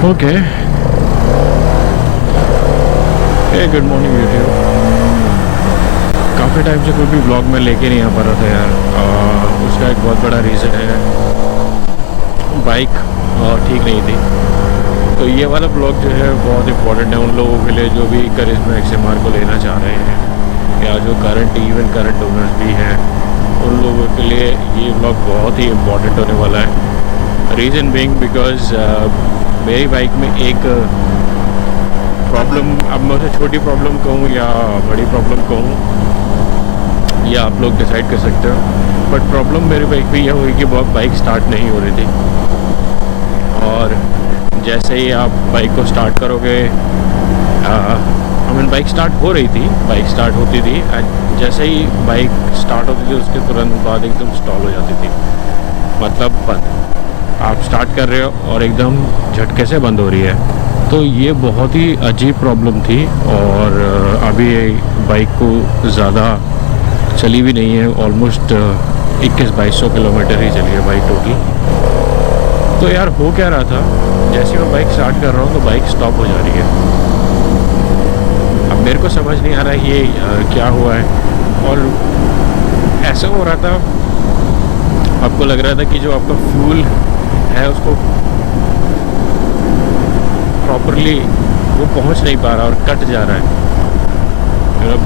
Okay, good morning YouTube. काफ़ी time से कोई भी ब्लॉग में लेके नहीं आ पा रहा था यार। उसका एक बहुत बड़ा रीज़न है, बाइक ठीक नहीं थी। तो ये वाला ब्लॉग जो है बहुत इम्पोर्टेंट है उन लोगों के लिए जो भी करिश्मा XMR को लेना चाह रहे हैं, या जो इवन करंट ओनर्स भी हैं, उन लोगों के लिए ये ब्लॉग बहुत ही इम्पोर्टेंट होने वाला है। रीज़न बीइंग बिकॉज मेरी बाइक में एक प्रॉब्लम, अब मैं उसे छोटी प्रॉब्लम कहूँ या बड़ी प्रॉब्लम कहूँ, या आप लोग डिसाइड कर सकते हो, बट प्रॉब्लम मेरी बाइक में यह हुई कि बाइक स्टार्ट नहीं हो रही थी। और जैसे ही आप बाइक को स्टार्ट करोगे, बाइक स्टार्ट हो रही थी, बाइक स्टार्ट होती थी, जैसे ही बाइक स्टार्ट होती थी उसके तुरंत बाद एकदम स्टॉल हो जाती थी, मतलब बंद। आप स्टार्ट कर रहे हो और एकदम झटके से बंद हो रही है। तो ये बहुत ही अजीब प्रॉब्लम थी। और अभी बाइक को ज़्यादा चली भी नहीं है, ऑलमोस्ट 2100-2200 किलोमीटर ही चली है बाइक टोटल। तो यार हो क्या रहा था, जैसे मैं बाइक स्टार्ट कर रहा हूँ तो बाइक स्टॉप हो जा रही है। अब मेरे को समझ नहीं आ रहा है ये क्या हुआ है। और ऐसा हो रहा था, आपको लग रहा था कि जो आपका फ्यूल है उसको प्रॉपरली वो पहुंच नहीं पा रहा और कट जा रहा है,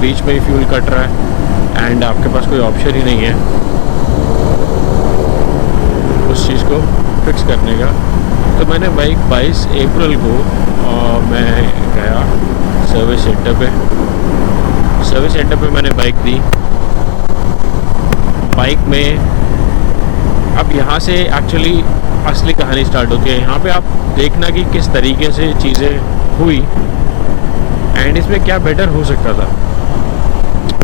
बीच में ही फ्यूल कट रहा है एंड आपके पास कोई ऑप्शन ही नहीं है उस चीज़ को फिक्स करने का। तो मैंने बाइक 22 अप्रैल को मैं गया सर्विस सेंटर पे मैंने बाइक दी। बाइक में अब यहाँ से एक्चुअली असली कहानी स्टार्ट होती है। यहाँ पे आप देखना कि किस तरीके से चीज़ें हुई एंड इसमें क्या बेटर हो सकता था।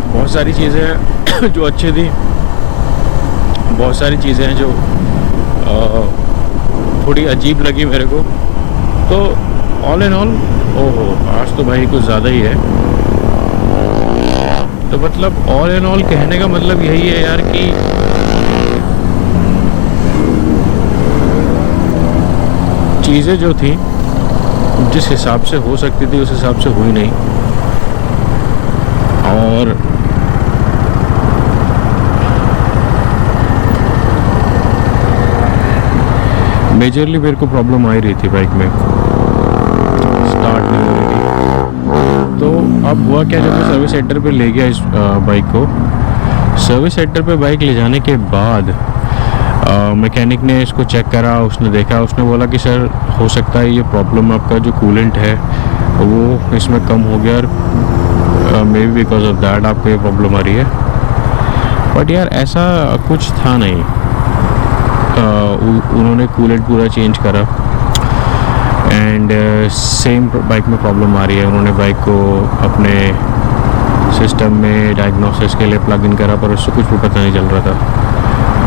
बहुत सारी चीज़ें जो अच्छी थी, बहुत सारी चीज़ें हैं जो थोड़ी अजीब लगी मेरे को। तो ऑल इन ऑल, ओहो आज तो भाई कुछ ज़्यादा ही है। तो मतलब ऑल इन ऑल कहने का मतलब यही है यार कि चीज़ें जो थी जिस हिसाब से हो सकती थी उस हिसाब से हुई नहीं। और मेजरली मेरे को प्रॉब्लम आ ही रही थी बाइक में, स्टार्ट नहीं हो रही थी। तो अब हुआ क्या, जब मैं सर्विस सेंटर पे ले गया इस बाइक को, सर्विस सेंटर पे बाइक ले जाने के बाद मैकेनिक ने इसको चेक करा, उसने देखा, उसने बोला कि सर हो सकता है ये प्रॉब्लम आपका जो कूलेंट है वो इसमें कम हो गया और may be because of that आपको ये प्रॉब्लम आ रही है। बट यार ऐसा कुछ था नहीं। उन्होंने कूलेंट पूरा चेंज करा एंड सेम बाइक में प्रॉब्लम आ रही है। उन्होंने बाइक को अपने सिस्टम में डायग्नोसिस के लिए प्लग इन करा, पर उससे कुछ भी पता नहीं चल रहा था।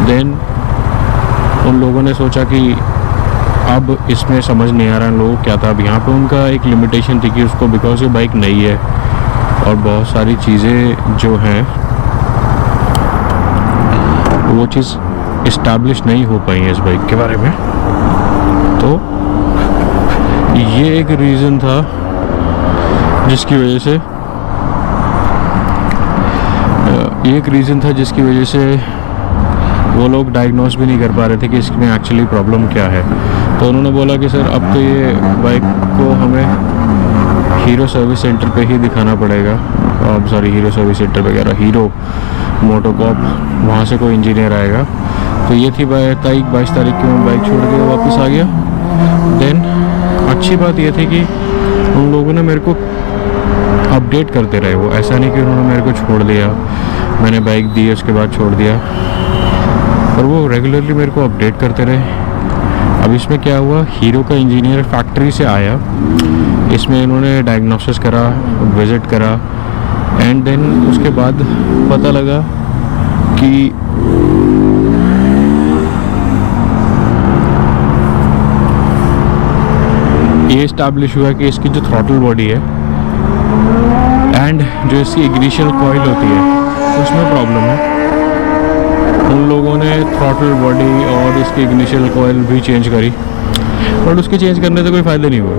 देन उन लोगों ने सोचा कि अब इसमें समझ नहीं आ रहा है लोगों क्या था। अब यहाँ पे उनका एक लिमिटेशन थी कि उसको, बिकॉज ये बाइक नई है और बहुत सारी चीज़ें जो हैं वो चीज़ इस्टेब्लिश नहीं हो पाई है इस बाइक के बारे में। तो ये एक रीज़न था जिसकी वजह से वो लोग डायग्नोस भी नहीं कर पा रहे थे कि इसमें एक्चुअली प्रॉब्लम क्या है। तो उन्होंने बोला कि सर अब तो ये बाइक को हमें हीरो सर्विस सेंटर पे ही दिखाना पड़ेगा। अब हीरो सर्विस सेंटर पे कह रहा, हीरो मोटोकॉप, वहाँ से कोई इंजीनियर आएगा। तो ये थी 22 तारीख की मैं बाइक छोड़ के वापस आ गया। देन अच्छी बात ये थी कि उन लोगों ने मेरे को अपडेट करते रहे। वो ऐसा नहीं कि उन्होंने मेरे को छोड़ दिया, मैंने बाइक दी उसके बाद छोड़ दिया, पर वो रेगुलरली मेरे को अपडेट करते रहे। अब इसमें क्या हुआ, हीरो का इंजीनियर फैक्ट्री से आया, इसमें इन्होंने डायग्नोसिस करा, विज़िट करा एंड देन उसके बाद पता लगा कि ये इस्टेब्लिश हुआ कि इसकी जो थ्रॉटल बॉडी है एंड जो इसकी इग्निशन कॉइल होती है उसमें प्रॉब्लम है। उन लोगों ने थ्रॉटल बॉडी और इसकी इग्निशन कॉइल भी चेंज करी बट उसके चेंज करने से कोई फ़ायदा नहीं हुआ।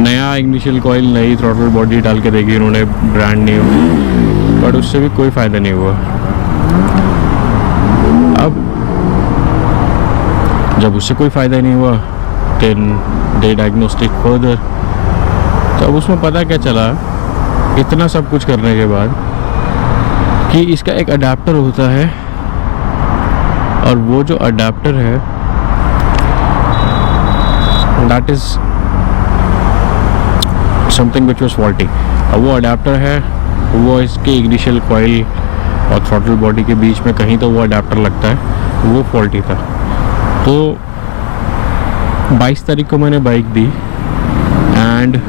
नया इग्निशियल कॉइल, नई थ्रॉटल बॉडी डाल के देगी उन्होंने, ब्रांड न्यू, बट उससे भी कोई फ़ायदा नहीं हुआ। अब जब उससे कोई फ़ायदा नहीं हुआ, देन दे डायग्नोस्टिक फर्दर। तो अब उसमें पता क्या चला, इतना सब कुछ करने के बाद, कि इसका एक अडेप्टर होता है, और वो जो अडेप्टर है that is something which was faulty. अब वो अडेप्टर है, वो इसके इग्निशियल कॉइल और थ्रॉटल बॉडी के बीच में कहीं तो वो अडेप्टर लगता है, वो फॉल्टी था। तो 22 तारीख को मैंने bike the and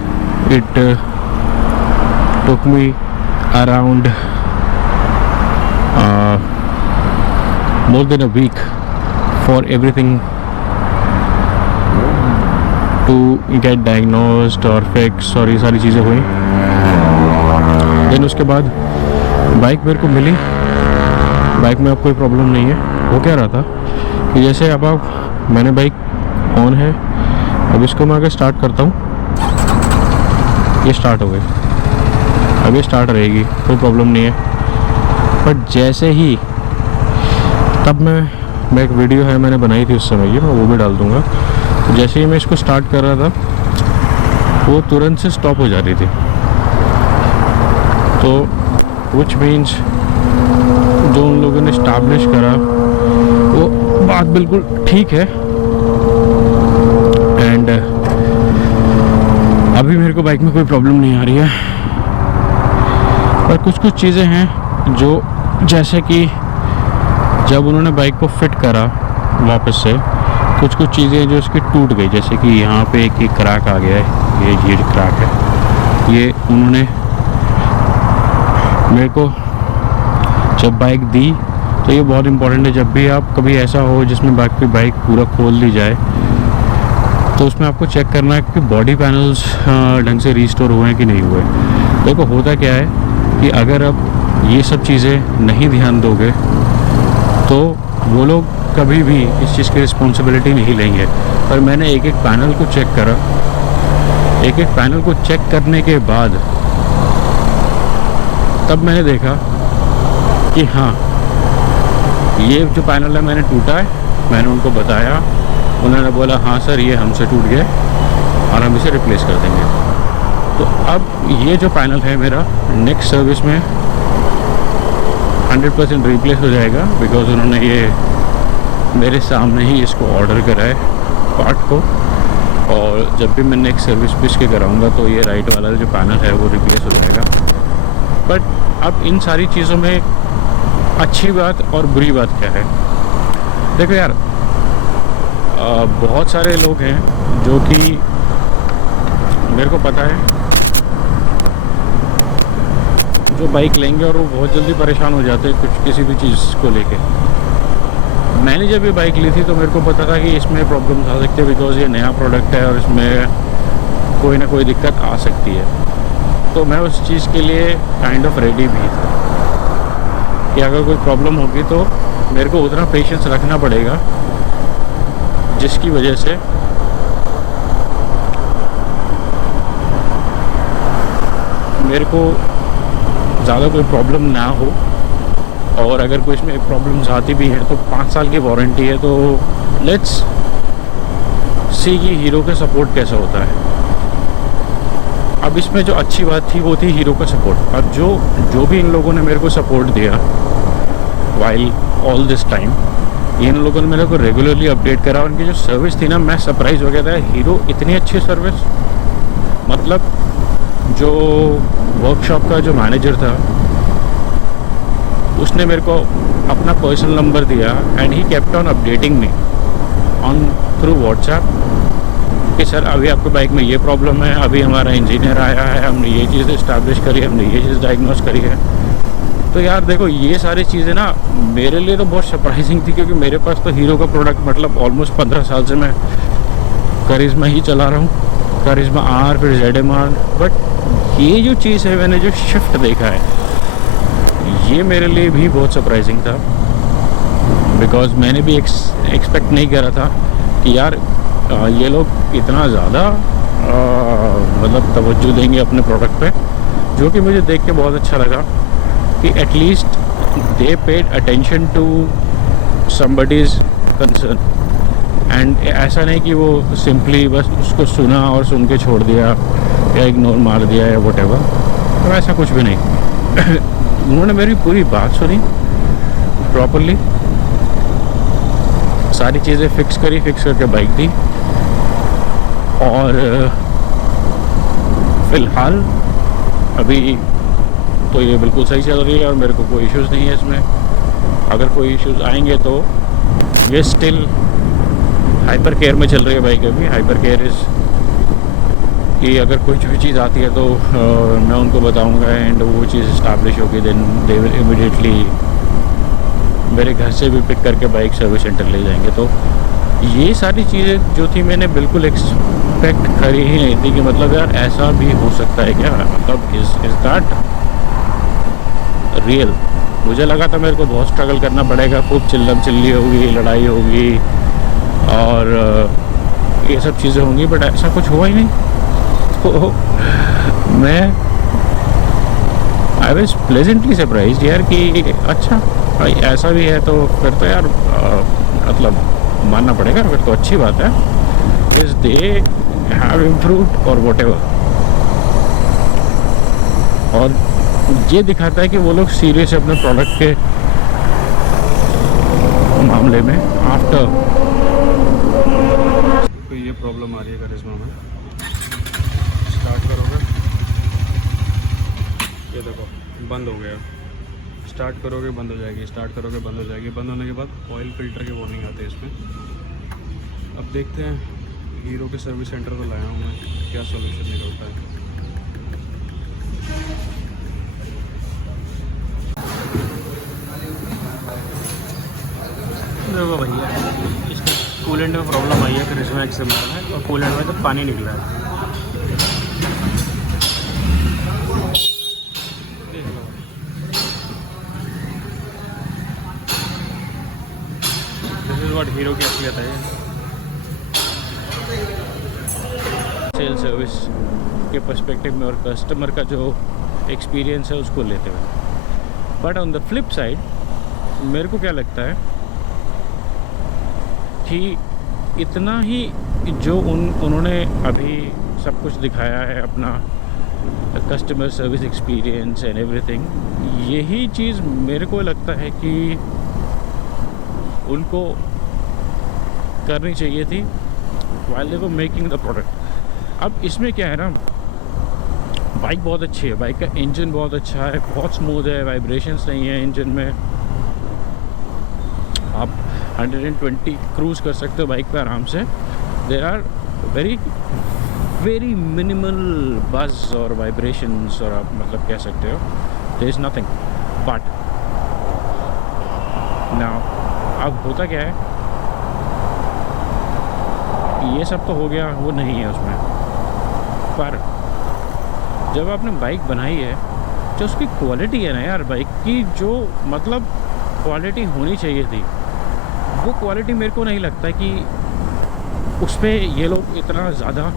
it took me around more than a week for everything to get diagnosed और fixed, और ये सारी चीज़ें हुई। देन उसके बाद बाइक मेरे को मिली, बाइक में अब कोई प्रॉब्लम नहीं है। वो क्या रहा था कि जैसे अब मैंने बाइक ऑन है, अब इसको मैं अगर स्टार्ट करता हूँ, ये स्टार्ट हो गई, अब ये स्टार्ट रहेगी, कोई प्रॉब्लम नहीं है। बट जैसे ही, तब मैं एक वीडियो है मैंने बनाई थी उस समय की, मैं वो भी डाल दूँगा। तो जैसे ही मैं इसको स्टार्ट कर रहा था, वो तुरंत से स्टॉप हो जा रही थी। तो विच मीन्स जो उन लोगों ने इस्टेब्लिश करा वो बात बिल्कुल ठीक है। एंड अभी मेरे को बाइक में कोई प्रॉब्लम नहीं आ रही है, पर कुछ चीज़ें हैं जो, जैसे कि जब उन्होंने बाइक को फिट करा वापस से, कुछ चीज़ें जो उसकी टूट गई, जैसे कि यहाँ पे एक क्रैक आ गया है, ये क्रैक है। ये उन्होंने मेरे को जब बाइक दी, तो ये बहुत इम्पोर्टेंट है, जब भी आप कभी ऐसा हो जिसमें बाइक पूरा खोल दी जाए, तो उसमें आपको चेक करना है कि बॉडी पैनल्स ढंग से रीस्टोर हुए हैं कि नहीं हुए। देखो होता क्या है कि अगर अब ये सब चीज़ें नहीं ध्यान दोगे, तो वो लोग कभी भी इस चीज़ की रिस्पॉन्सिबिलिटी नहीं लेंगे। पर मैंने एक पैनल को चेक करा, एक पैनल को चेक करने के बाद तब मैंने देखा कि हाँ, ये जो पैनल है मैंने टूटा है। मैंने उनको बताया, उन्होंने बोला हाँ सर ये हमसे टूट गया और हम इसे रिप्लेस कर देंगे। तो अब ये जो पैनल है मेरा नेक्स्ट सर्विस में 100% रिप्लेस हो जाएगा, बिकॉज उन्होंने ये मेरे सामने ही इसको ऑर्डर करा है पार्ट को। और जब भी मैं नेक्स्ट सर्विस पे इसके कराऊंगा तो ये राइट वाला जो पैनल है वो रिप्लेस हो जाएगा। बट अब इन सारी चीज़ों में अच्छी बात और बुरी बात क्या है, देखो यार, बहुत सारे लोग हैं जो कि मेरे को पता है जो बाइक लेंगे और वो बहुत जल्दी परेशान हो जाते हैं कुछ किसी भी चीज़ को लेके। मैंने जब ये बाइक ली थी तो मेरे को पता था कि इसमें प्रॉब्लम्स आ सकती है, बिकॉज़ ये नया प्रोडक्ट है और इसमें कोई ना कोई दिक्कत आ सकती है। तो मैं उस चीज़ के लिए काइंड ऑफ रेडी भी था कि अगर कोई प्रॉब्लम होगी तो मेरे को उतना पेशेंस रखना पड़ेगा, जिसकी वजह से मेरे को ज़्यादा कोई प्रॉब्लम ना हो। और अगर कोई इसमें प्रॉब्लम्स आती भी है तो 5 साल की वारंटी है। तो लेट्स सी कि हीरो का सपोर्ट कैसा होता है। अब इसमें जो अच्छी बात थी वो थी हीरो का सपोर्ट। अब जो भी इन लोगों ने मेरे को सपोर्ट दिया वाइल ऑल दिस टाइम, इन लोगों ने मेरे को रेगुलरली अपडेट करा। उनकी जो सर्विस थी ना, मैं सरप्राइज़ हो गया था। हीरो इतनी अच्छी सर्विस, मतलब जो वर्कशॉप का जो मैनेजर था उसने मेरे को अपना पर्सनल नंबर दिया and he kept on updating me on through WhatsApp कि सर अभी आपके बाइक में ये प्रॉब्लम है, अभी हमारा इंजीनियर आया है, हमने ये चीज़ इस्टेब्लिश करी है, हमने ये चीज़ डायग्नोस करी है। तो यार देखो, ये सारी चीज़ें ना मेरे लिए तो बहुत सरप्राइजिंग थी, क्योंकि मेरे पास तो हीरो का प्रोडक्ट मतलब ऑलमोस्ट 15 साल से मैं करिश्मा ही चला रहा हूँ, करिश्मा आर, फिर ZM-R। बट ये जो चीज़ है, मैंने जो शिफ्ट देखा है, ये मेरे लिए भी बहुत सरप्राइजिंग था, बिकॉज मैंने भी एक्सपेक्ट नहीं करा था कि यार ये लोग इतना ज़्यादा मतलब तवज्जो देंगे अपने प्रोडक्ट पे, जो कि मुझे देख के बहुत अच्छा लगा कि at least they paid attention to somebody's concern. And ऐसा नहीं कि वो सिंपली बस उसको सुना और सुन के छोड़ दिया या इग्नोर मार दिया या वटेवर, तो ऐसा कुछ भी नहीं। उन्होंने मेरी पूरी बात सुनी प्रॉपरली, सारी चीज़ें फिक्स करके बाइक दी, और फ़िलहाल अभी तो ये बिल्कुल सही चल रही है और मेरे को कोई इश्यूज़ नहीं है इसमें। अगर कोई इश्यूज़ आएंगे तो ये स्टिल हाइपर केयर में चल रही है बाइक अभी। हाइपर केयर इज़ कि अगर कुछ भी चीज़ आती है तो मैं उनको बताऊंगा एंड वो चीज़ इस्टेब्लिश होगी, देन दे विल इमीडिएटली मेरे घर से भी पिक करके बाइक सर्विस सेंटर ले जाएंगे। तो ये सारी चीज़ें जो थी मैंने बिल्कुल एक्सपेक्ट करी ही नहीं थी कि मतलब यार ऐसा भी हो सकता है क्या, मतलब इज़ दैट रियल। मुझे लगा था मेरे को बहुत स्ट्रगल करना पड़ेगा, खूब चिल्लम चिल्ली होगी, लड़ाई होगी और ये सब चीज़ें होंगी, बट ऐसा कुछ हुआ ही नहीं। तो मैं आई वॉज प्लेजेंटली सरप्राइज्ड यार कि अच्छा भाई ऐसा भी है, तो फिर तो यार मतलब मानना पड़ेगा, फिर तो अच्छी बात है। इज दे हैव इम्प्रूव्ड और वॉट एवर, और ये दिखाता है कि वो लोग सीरियस है अपने प्रोडक्ट के मामले में। आफ्टर तो ये प्रॉब्लम आ रही है करिश्मा में, स्टार्ट करोगे ये देखो बंद हो गया, स्टार्ट करोगे बंद हो जाएगी, स्टार्ट करोगे बंद हो जाएगी। बंद होने के बाद ऑयल फिल्टर की वार्निंग आती है इसमें। अब देखते हैं, हीरो के सर्विस सेंटर को लाया हूँ मैं, क्या सोल्यूशन निकलता है। देखो भैया, इसका कूलेंट में प्रॉब्लम आई है करिश्मा एक्सएमआर में, और कूलेंट में तो पानी निकला है। दिस इज व्हाट हीरो की असलियत है। सेल सर्विस के पर्सपेक्टिव में और कस्टमर का जो एक्सपीरियंस है उसको लेते हुए। But on the flip side मेरे को क्या लगता है कि इतना ही जो उन्होंने अभी सब कुछ दिखाया है अपना customer service experience and everything, यही चीज़ मेरे को लगता है कि उनको करनी चाहिए थी while they were making the product. अब इसमें क्या है ना, बाइक बहुत अच्छी है, बाइक का इंजन बहुत अच्छा है, बहुत स्मूथ है, वाइब्रेशंस नहीं है इंजन में, आप 120 क्रूज़ कर सकते हो बाइक पे आराम से। There are very minimal buzz और वाइब्रेशंस, और आप मतलब कह सकते हो there is nothing. But now अब होता क्या है, ये सब तो हो गया, वो नहीं है उसमें, पर जब आपने बाइक बनाई है, जो उसकी क्वालिटी है ना यार, बाइक की जो मतलब क्वालिटी होनी चाहिए थी, वो क्वालिटी मेरे को नहीं लगता कि उस पर ये लोग इतना ज़्यादा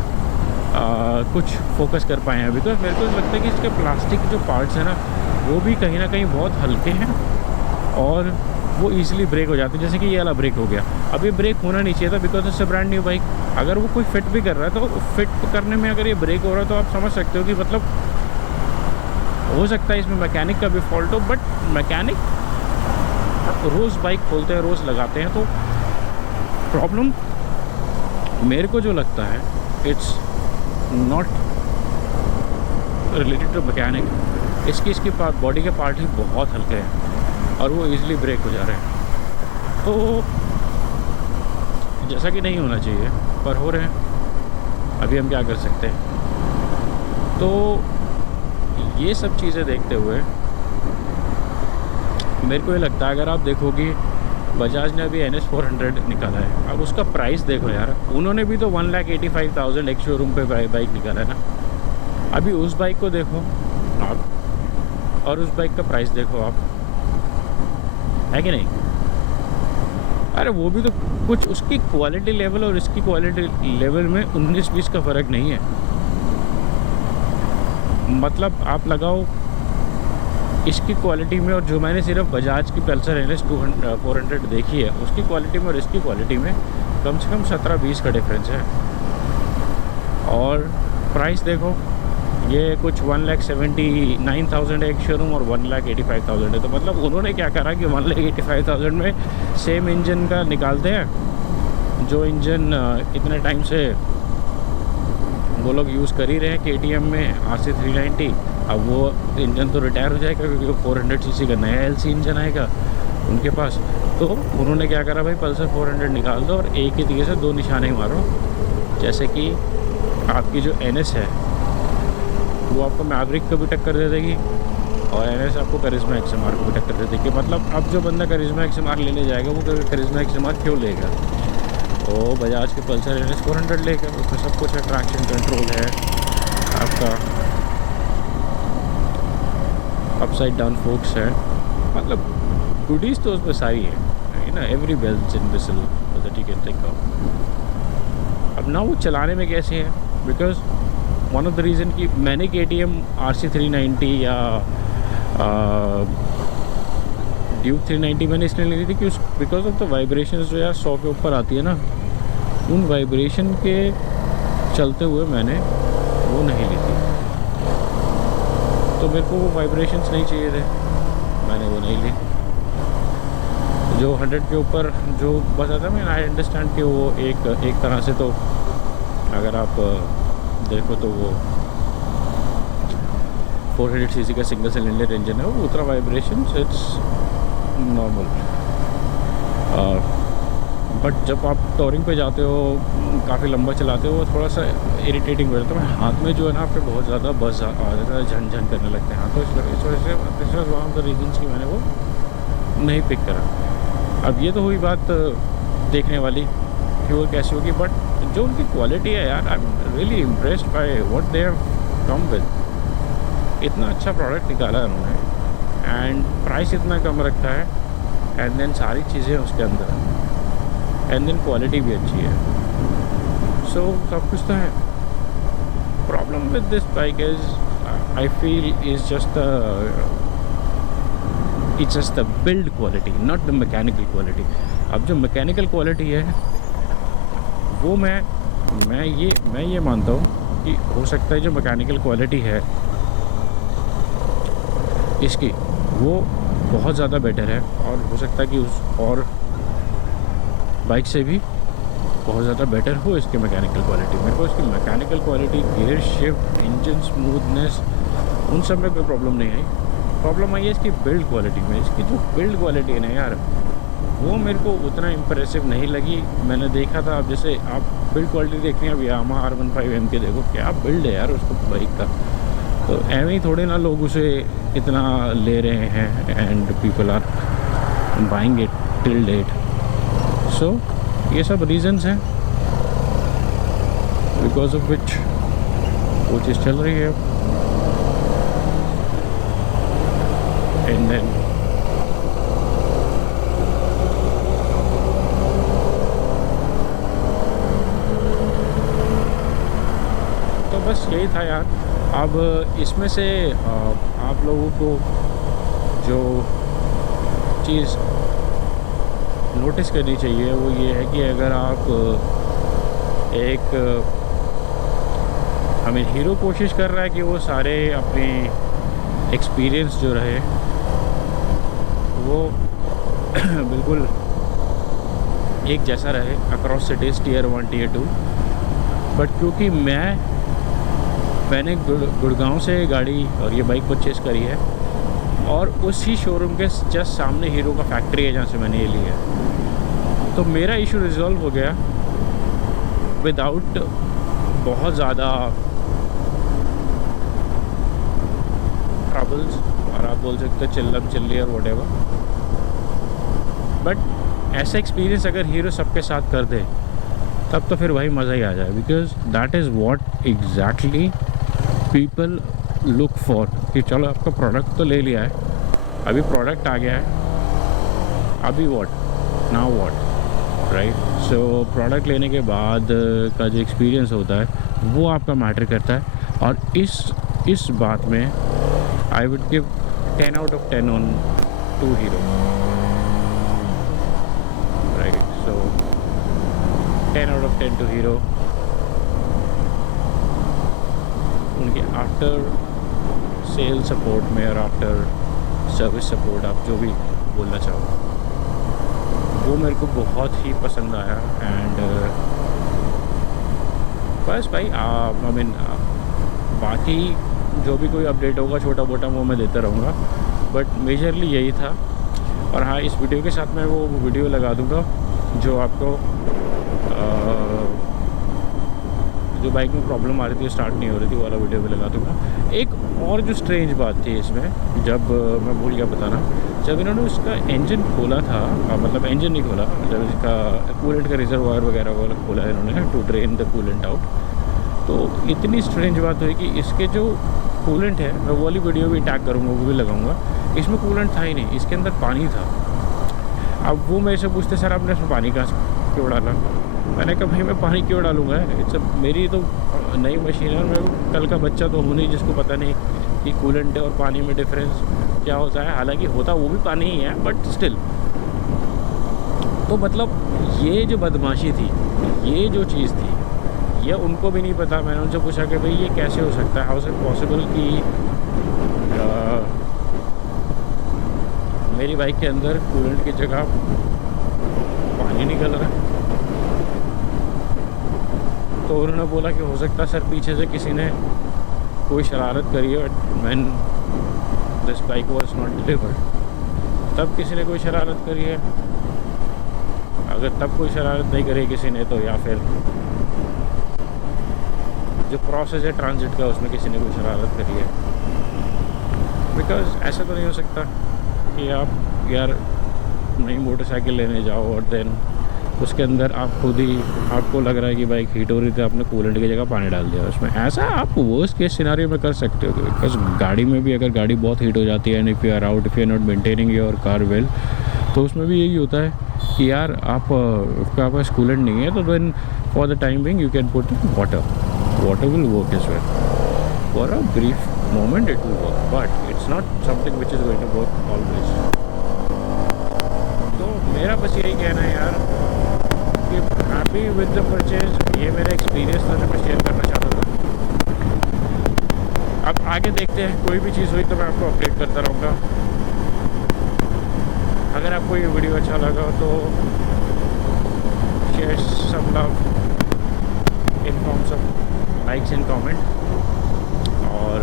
कुछ फोकस कर पाए हैं। बिकॉज मेरे को लगता है कि इसके प्लास्टिक जो पार्ट्स हैं ना, वो भी कहीं ना कहीं बहुत हल्के हैं और वो ईजिली ब्रेक हो जाते हैं। जैसे कि ये वाला ब्रेक हो गया, अब ये ब्रेक होना नहीं चाहिए था बिकॉज इससे ब्रांड न्यू बाइक। अगर वो कोई फिट भी कर रहा है तो फिट करने में अगर ये ब्रेक हो रहा है तो आप समझ सकते हो कि मतलब हो सकता है इसमें मैकेनिक का भी फॉल्ट हो, बट मैकेनिक रोज़ बाइक खोलते हैं, रोज़ लगाते हैं, तो प्रॉब्लम मेरे को जो लगता है it's not related to mechanic. इसकी बॉडी के पार्ट ही बहुत हल्के हैं और वो इजीली ब्रेक हो जा रहे हैं, तो जैसा कि नहीं होना चाहिए पर हो रहे हैं, अभी हम क्या कर सकते हैं। तो ये सब चीज़ें देखते हुए मेरे को ये लगता है, अगर आप देखोगे बजाज ने अभी NS400 निकाला है, अब उसका प्राइस देखो यार, उन्होंने भी तो 1,85,000 एक शोरूम पे बाइक निकाला है ना। अभी उस बाइक को देखो आप और उस बाइक का प्राइस देखो आप, है कि नहीं। अरे वो भी तो कुछ उसकी क्वालिटी लेवल और इसकी क्वालिटी लेवल में 19-20 का फ़र्क नहीं है। मतलब आप लगाओ इसकी क्वालिटी में और जो मैंने सिर्फ बजाज की पल्सर NS 400 देखी है उसकी क्वालिटी में और इसकी क्वालिटी में कम से कम 17-20 का डिफरेंस है। और प्राइस देखो, ये कुछ 1,79,000 है एक शोरूम और 1,85,000 है। तो मतलब उन्होंने क्या करा कि 1,85,000 में सेम इंजन का निकालते हैं जो इंजन इतने टाइम से वो लोग यूज़ कर ही रहे हैं KTM में RC 390। अब वो इंजन तो रिटायर हो जाएगा क्योंकि वो 400 सीसी का नया LC इंजन आएगा उनके पास। तो उन्होंने क्या करा भाई, पल्सर 400 निकाल दो और एक ही तरीके से दो निशाने मारो। जैसे कि आपकी जो NS है वो आपको मैवरिक को भी टक्कर दे देगी और NS आपको करिश्मा XMR को भी टक्कर दे देगी। मतलब अब जो बंदा करिश्मा XMR लेने जाएगा वो करिश्मा XMR क्यों लेगा? तो बजाज के पल्सर NS 400 लेगा, उसमें सब कुछ है, ट्रैक्शन कंट्रोल है आपका, अपसाइड डाउन फोक्स है, मतलब गुडीज़ तो उसमें सारी है ना, every bells in whistle that you can think of. अब ना वो चलाने में कैसे है, because one of the reason कि मैंने KTM RC 390 या ड्यूक 390 मैंने इसलिए ली थी कि उस बिकॉज ऑफ द वाइब्रेशन जो यार 100 के ऊपर आती है ना, उन वाइब्रेशन के चलते हुए मैंने वो नहीं ली थी। तो मेरे को वो वाइब्रेशंस नहीं चाहिए थे, मैंने वो नहीं ली। जो 100 के ऊपर जो बस आता है, मैं आई अंडरस्टैंड कि वो एक तरह से तो अगर आप देखो तो वो 400 सीसी का सिंगल सिलेंडर इंजन है, वो उतना वाइब्रेशन इट्स नॉर्मल। बट जब आप टोरिंग पे जाते हो, काफ़ी लंबा चलाते हो, थोड़ा सा इरिटेटिंग हो जाता है। हाथ में जो है ना आपके बहुत ज़्यादा बस आ जाता है, झन करने लगते हैं हाथ। तो इस वजह से this was one of the reasons कि मैंने वो नहीं पिक करा। अब ये तो हुई बात देखने वाली कि वो कैसी होगी, बट जो उनकी क्वालिटी है यार, I am really impressed by what they have come with. इतना अच्छा प्रोडक्ट निकाला है उन्होंने एंड प्राइस इतना कम रखा है एंड देन सारी चीज़ें उसके अंदर एंड देन क्वालिटी भी अच्छी है। सो सब कुछ तो है। Problem with this bike is I feel is just it's just the build quality, not the mechanical quality. अब जो मैकेनिकल क्वालिटी है वो मैं ये मानता हूँ कि हो सकता है जो मैकेनिकल क्वालिटी है इसकी वो बहुत ज़्यादा बेटर है और हो सकता है कि उस और बाइक से भी बहुत ज़्यादा बेटर हो इसकी मैकेनिकल क्वालिटी। मेरे को इसकी mechanical quality, gear shift, engine smoothness, उन सब में कोई प्रॉब्लम नहीं आई। प्रॉब्लम आई है इसकी बिल्ड क्वालिटी में। इसकी जो बिल्ड क्वालिटी है ना यार, वो मेरे को उतना इम्प्रेसिव नहीं लगी। मैंने देखा था, अब जैसे आप बिल्ड क्वालिटी देखनी है, अब यामाहा R15M के देखो क्या बिल्ड है यार उसको बाइक का। तो ऐਵੇਂ ही थोड़े ना लोग उसे इतना ले रहे हैं and people are buying it till date. So ये सब रीजंस हैं बिकॉज ऑफ विच वो चीज़ चल रही है। एंड देन तो बस यही था यार। अब इसमें से आप लोगों को जो चीज़ नोटिस करनी चाहिए वो ये है कि अगर आप एक हीरो कोशिश कर रहा है कि वो सारे अपने एक्सपीरियंस जो रहे वो बिल्कुल एक जैसा रहे across cities Tier 1 Tier 2। But क्योंकि मैंने गुड़गांव से गाड़ी और ये बाइक परचेज़ करी है और उसी शोरूम के जस्ट सामने हीरो का फैक्ट्री है जहाँ से मैंने ये ली है, तो मेरा इशू रिजॉल्व हो गया विदाउट बहुत ज़्यादा ट्रबल्स, और आप बोल सकते हो चिल्लम चिल्ली और व्हाटएवर। बट ऐसा एक्सपीरियंस अगर हीरो सबके साथ कर दे तब तो फिर भाई मज़ा ही आ जाए, because that is what exactly people look for. कि चलो आपका प्रोडक्ट तो ले लिया है, अभी प्रोडक्ट आ गया है, अभी what now what. Right. So product लेने के बाद का जो एक्सपीरियंस होता है वो आपका मैटर करता है, और इस बात में I would give 10 out of 10 on to Hero, right. So 10 out of 10 to Hero. उनके आफ्टर सेल सपोर्ट में और आफ्टर सर्विस सपोर्ट, आप जो भी बोलना चाहो, वो मेरे को बहुत ही पसंद आया। एंड बस भाई आई मीन बाकी जो भी कोई अपडेट होगा छोटा मोटा वो मैं देता रहूँगा, बट मेजरली यही था। और हाँ, इस वीडियो के साथ मैं वो वीडियो लगा दूँगा जो आपको जो बाइक में प्रॉब्लम आ रही थी, स्टार्ट नहीं हो रही थी, वो वाला वीडियो भी लगा दूँगा। एक और जो स्ट्रेंज बात थी इसमें, जब मैं भूल गया बताना, जब इन्होंने उसका इंजन खोला था, मतलब इंजन नहीं खोला, जब इसका कूलेंट का रिजर्वायर वगैरह वाला खोला है इन्होंने to drain the coolant out, तो इतनी स्ट्रेंज बात हुई कि इसके जो कूलेंट है, मैं वो वाली वीडियो भी टैग करूँगा, वो भी लगाऊँगा, इसमें कूलेंट था ही नहीं, इसके अंदर पानी था। अब वो मेरे से पूछते सर आपने इसमें पानी कहाँ क्यों डाला? मैंने कहा भाई मैं पानी क्यों डालूँगा, इट्स मेरी तो नई मशीन है, मैं कल का बच्चा तो हूँ नहीं जिसको पता नहीं कि कूलेंट और पानी में डिफरेंस क्या होता है। हालांकि होता वो भी पानी ही है, बट स्टिल। तो मतलब ये जो बदमाशी थी, ये जो चीज़ थी, ये उनको भी नहीं पता। मैंने उनसे पूछा कि भाई ये कैसे हो सकता है, हाउ इज़ इट पॉसिबल कि मेरी बाइक के अंदर कूलेंट की जगह पानी निकल रहा है। तो उन्होंने बोला कि हो सकता है सर पीछे से किसी ने कोई शरारत करी है, when this bike was not delivered, तब किसी ने कोई शरारत करी है। अगर तब कोई शरारत नहीं करी किसी ने, तो या फिर जो प्रोसेस है ट्रांजिट का उसमें किसी ने कोई शरारत करी है। बिकॉज ऐसा तो नहीं हो सकता कि आप यार नई मोटरसाइकिल लेने जाओ और देन उसके अंदर आप खुद ही, आपको लग रहा है कि बाइक हीट हो रही थी, आपने कूलेंट की जगह पानी डाल दिया उसमें। ऐसा आप वर्स्ट केस सिनेरियो में कर सकते हो, बिकॉज गाड़ी में भी अगर गाड़ी बहुत हीट हो जाती है and if you are out, if you are not maintaining your car well, तो उसमें भी यही होता है कि यार आपका पास कूलेंट नहीं है, तो then for the time being you can put water will work as well. For a brief moment it will work, but it's not something which is going to work always. तो मेरा बस यही कहना है यार कि हैप्पी विद द परचेज। ये मेरा एक्सपीरियंस था जो मैं शेयर करना चाहता था। अब आगे देखते हैं, कोई भी चीज़ हुई तो मैं आपको अपडेट करता रहूँगा। अगर आपको ये वीडियो अच्छा लगा तो share some love, inform some likes and comment, और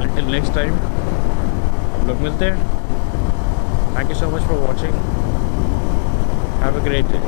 अंटिल नेक्स्ट टाइम हम लोग मिलते हैं। Thank you so much for watching. Have a great day.